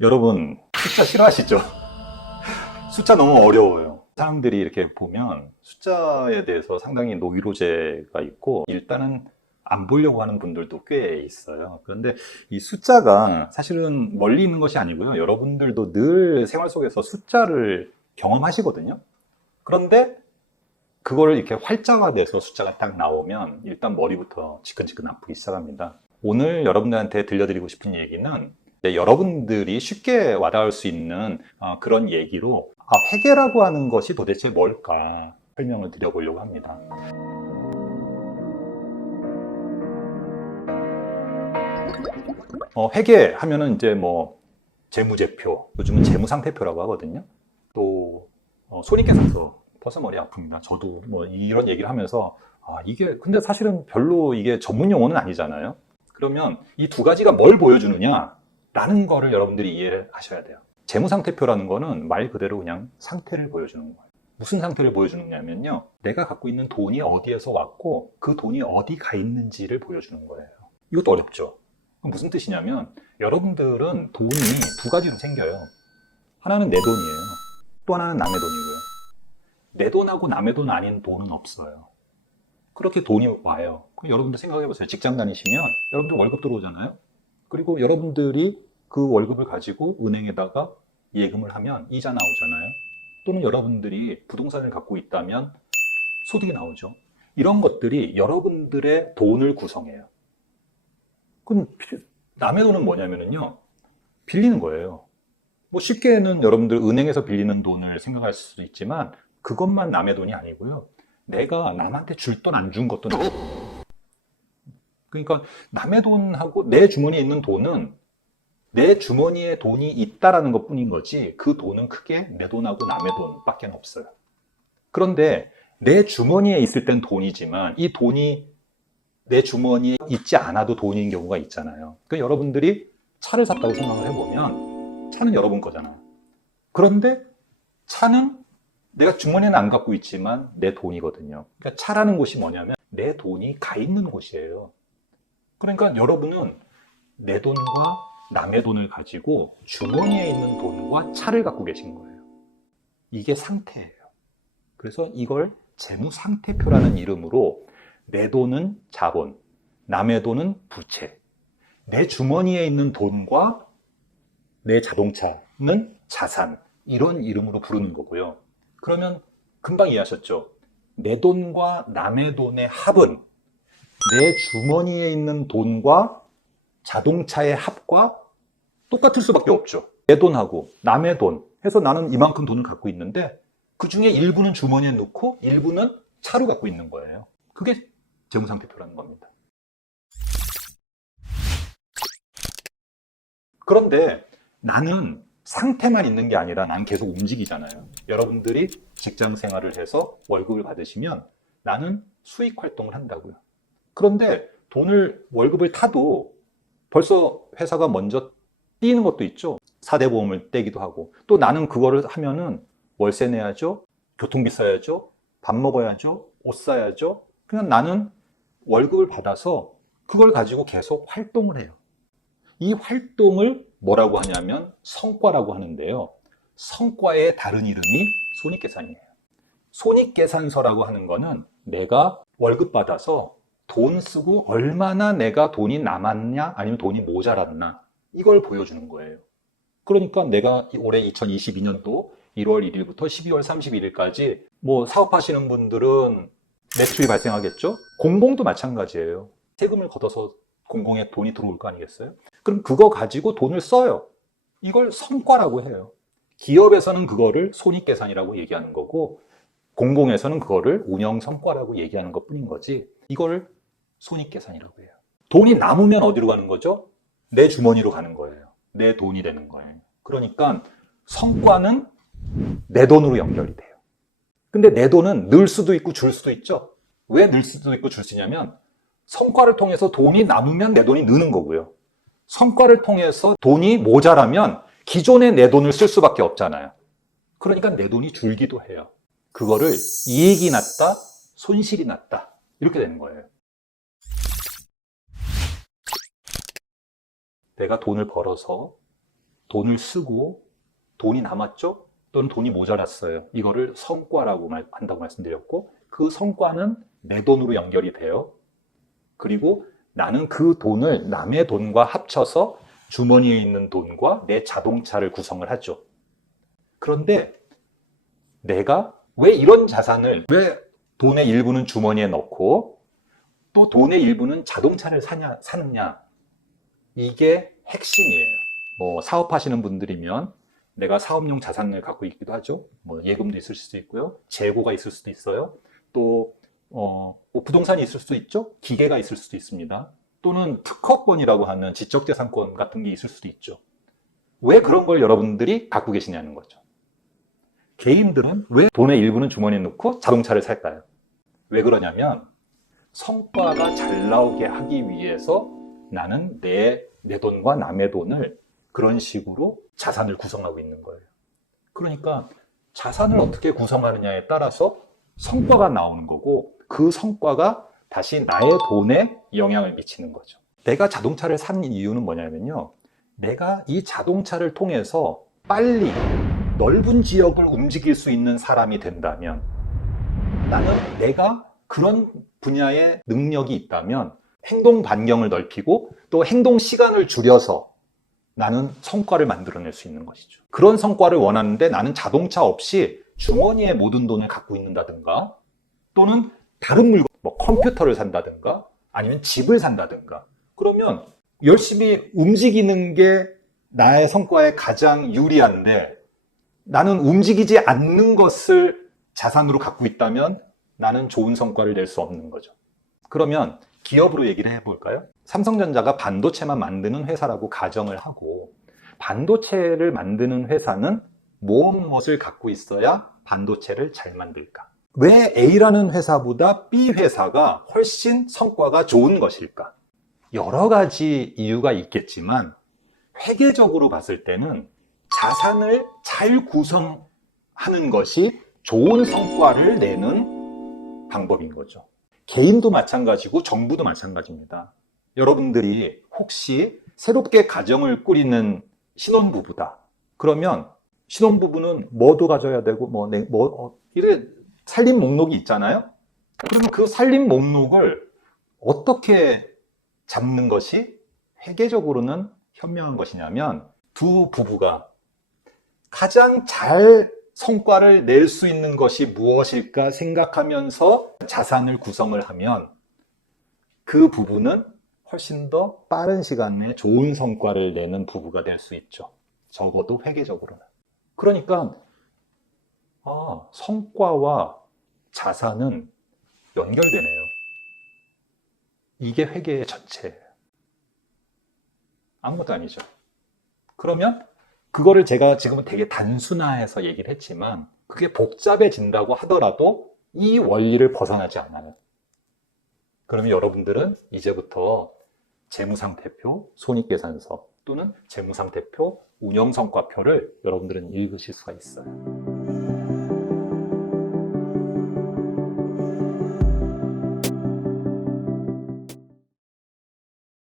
여러분, 숫자 싫어하시죠? 숫자 너무 어려워요. 사람들이 이렇게 보면 숫자에 대해서 상당히 노이로제가 있고, 일단은 안 보려고 하는 분들도 꽤 있어요. 그런데 이 숫자가 사실은 멀리 있는 것이 아니고요. 여러분들도 늘 생활 속에서 숫자를 경험하시거든요. 그런데 그거를 이렇게 활자화돼서 숫자가 딱 나오면 일단 머리부터 지끈지끈 아프기 시작합니다. 오늘 여러분들한테 들려드리고 싶은 얘기는 여러분들이 쉽게 와닿을 수 있는 그런 얘기로 회계라고 하는 것이 도대체 뭘까 설명을 드려보려고 합니다. 회계하면은 이제 뭐 재무제표, 요즘은 재무상태표라고 하거든요. 또 손익계산서 벌써 머리 아픕니다. 저도 뭐 이런 얘기를 하면서 이게 근데 사실은 별로 이게 전문 용어는 아니잖아요. 그러면 이 두 가지가 뭘 보여주느냐라는 거를 여러분들이 이해를 하셔야 돼요. 재무상태표라는 거는 말 그대로 그냥 상태를 보여주는 거예요. 무슨 상태를 보여주느냐면요. 내가 갖고 있는 돈이 어디에서 왔고 그 돈이 어디 가 있는지를 보여주는 거예요. 이것도 어렵죠. 무슨 뜻이냐면 여러분들은 돈이 두 가지로 생겨요. 하나는 내 돈이에요. 또 하나는 남의 돈이고요. 내 돈하고 남의 돈 아닌 돈은 없어요. 그렇게 돈이 와요. 여러분들 생각해보세요. 직장 다니시면 여러분들 월급 들어오잖아요. 그리고 여러분들이 그 월급을 가지고 은행에다가 예금을 하면 이자 나오잖아요. 또는 여러분들이 부동산을 갖고 있다면 소득이 나오죠. 이런 것들이 여러분들의 돈을 구성해요. 그럼 남의 돈은 뭐냐면요. 빌리는 거예요. 뭐 쉽게는 여러분들 은행에서 빌리는 돈을 생각할 수도 있지만 그것만 남의 돈이 아니고요. 내가 남한테 줄 돈 안 준 것도 남의 돈이에요. 그러니까 남의 돈하고 내 주머니에 있는 돈은 내 주머니에 돈이 있다라는 것 뿐인 거지 그 돈은 크게 내 돈하고 남의 돈밖에 없어요. 그런데 내 주머니에 있을 땐 돈이지만 이 돈이 내 주머니에 있지 않아도 돈인 경우가 있잖아요. 그러니까 여러분들이 차를 샀다고 생각을 해보면 차는 여러분 거잖아요. 그런데 차는 내가 주머니에는 안 갖고 있지만 내 돈이거든요. 그러니까 차라는 곳이 뭐냐면 내 돈이 가 있는 곳이에요. 그러니까 여러분은 내 돈과 남의 돈을 가지고 주머니에 있는 돈과 차를 갖고 계신 거예요. 이게 상태예요. 그래서 이걸 재무상태표라는 이름으로 내 돈은 자본, 남의 돈은 부채, 내 주머니에 있는 돈과 내 자동차는 자산, 이런 이름으로 부르는 거고요. 그러면 금방 이해하셨죠? 내 돈과 남의 돈의 합은 내 주머니에 있는 돈과 자동차의 합과 똑같을 수밖에 없죠. 내 돈하고 남의 돈 해서 나는 이만큼 돈을 갖고 있는데 그 중에 일부는 주머니에 넣고 일부는 차로 갖고 있는 거예요. 그게 재무상태표라는 겁니다. 그런데 나는 상태만 있는 게 아니라 난 계속 움직이잖아요. 여러분들이 직장 생활을 해서 월급을 받으시면 나는 수익 활동을 한다고요. 그런데 월급을 타도 벌써 회사가 먼저 띄는 것도 있죠. 4대 보험을 떼기도 하고 또 나는 그거를 하면은 월세 내야죠. 교통비 써야죠. 밥 먹어야죠. 옷 사야죠. 그냥 나는 월급을 받아서 그걸 가지고 계속 활동을 해요. 이 활동을 뭐라고 하냐면 성과라고 하는데요. 성과의 다른 이름이 손익계산이에요. 손익계산서라고 하는 거는 내가 월급 받아서 돈 쓰고 얼마나 내가 돈이 남았냐 아니면 돈이 모자랐나 이걸 보여주는 거예요. 그러니까 내가 올해 2022년도 1월 1일부터 12월 31일까지 뭐 사업하시는 분들은 매출이 발생하겠죠? 공공도 마찬가지예요. 세금을 걷어서 공공에 돈이 들어올 거 아니겠어요? 그럼 그거 가지고 돈을 써요. 이걸 성과라고 해요. 기업에서는 그거를 손익계산이라고 얘기하는 거고 공공에서는 그거를 운영성과라고 얘기하는 것 뿐인 거지 이걸 손익계산이라고 해요. 돈이 남으면 어디로 가는 거죠? 내 주머니로 가는 거예요. 내 돈이 되는 거예요. 그러니까 성과는 내 돈으로 연결이 돼요. 근데 내 돈은 늘 수도 있고 줄 수도 있죠. 왜 늘 수도 있고 줄 수 있냐면 성과를 통해서 돈이 남으면 내 돈이 느는 거고요. 성과를 통해서 돈이 모자라면 기존의 내 돈을 쓸 수밖에 없잖아요. 그러니까 내 돈이 줄기도 해요. 그거를 이익이 났다, 손실이 났다 이렇게 되는 거예요. 내가 돈을 벌어서 돈을 쓰고 돈이 남았죠? 또는 돈이 모자랐어요. 이거를 성과라고 한다고 말씀드렸고, 그 성과는 내 돈으로 연결이 돼요. 그리고 나는 그 돈을 남의 돈과 합쳐서 주머니에 있는 돈과 내 자동차를 구성을 하죠. 그런데 내가 왜 이런 자산을, 왜 돈의 일부는 주머니에 넣고 또 돈의 일부는 자동차를 사느냐? 이게 핵심이에요. 뭐 사업하시는 분들이면 내가 사업용 자산을 갖고 있기도 하죠. 뭐 예금도 있을 수도 있고요. 재고가 있을 수도 있어요. 또 뭐 부동산이 있을 수도 있죠. 기계가 있을 수도 있습니다. 또는 특허권이라고 하는 지적재산권 같은 게 있을 수도 있죠. 왜 그런 걸 여러분들이 갖고 계시냐는 거죠. 개인들은 왜 돈의 일부는 주머니에 넣고 자동차를 살까요? 왜 그러냐면 성과가 잘 나오게 하기 위해서 나는 내 돈과 남의 돈을 그런 식으로 자산을 구성하고 있는 거예요. 그러니까 자산을 어떻게 구성하느냐에 따라서 성과가 나오는 거고, 그 성과가 다시 나의 돈에 영향을 미치는 거죠. 내가 자동차를 산 이유는 뭐냐면요, 내가 이 자동차를 통해서 빨리 넓은 지역을 움직일 수 있는 사람이 된다면, 나는 내가 그런 분야의 능력이 있다면 행동 반경을 넓히고 또 행동 시간을 줄여서 나는 성과를 만들어낼 수 있는 것이죠. 그런 성과를 원하는데 나는 자동차 없이 주머니에 모든 돈을 갖고 있는다든가, 또는 다른 물건, 뭐 컴퓨터를 산다든가 아니면 집을 산다든가, 그러면 열심히 움직이는 게 나의 성과에 가장 유리한데, 나는 움직이지 않는 것을 자산으로 갖고 있다면 나는 좋은 성과를 낼 수 없는 거죠. 그러면 기업으로 얘기를 해볼까요? 삼성전자가 반도체만 만드는 회사라고 가정을 하고, 반도체를 만드는 회사는 무엇을 갖고 있어야 반도체를 잘 만들까? 왜 A라는 회사보다 B 회사가 훨씬 성과가 좋은 것일까? 여러 가지 이유가 있겠지만 회계적으로 봤을 때는 자산을 잘 구성하는 것이 좋은 성과를 내는 방법인 거죠. 개인도 마찬가지고 정부도 마찬가지입니다. 여러분들이 혹시 새롭게 가정을 꾸리는 신혼부부다. 그러면 신혼부부는 뭐도 가져야 되고 이래 살림 목록이 있잖아요. 그러면 그 살림 목록을 어떻게 잡는 것이 회계적으로는 현명한 것이냐면, 두 부부가 가장 잘 성과를 낼 수 있는 것이 무엇일까 생각하면서 자산을 구성을 하면 그 부부는 훨씬 더 빠른 시간에 좋은 성과를 내는 부부가 될 수 있죠. 적어도 회계적으로는. 그러니까 성과와 자산은 연결되네요. 이게 회계의 전체예요. 아무것도 아니죠. 그러면 그거를 제가 지금은 되게 단순화해서 얘기를 했지만 그게 복잡해진다고 하더라도 이 원리를 벗어나지 않아요. 그러면 여러분들은 이제부터 재무상태표, 손익계산서 또는 재무상태표 운영성과표를 여러분들은 읽으실 수가 있어요.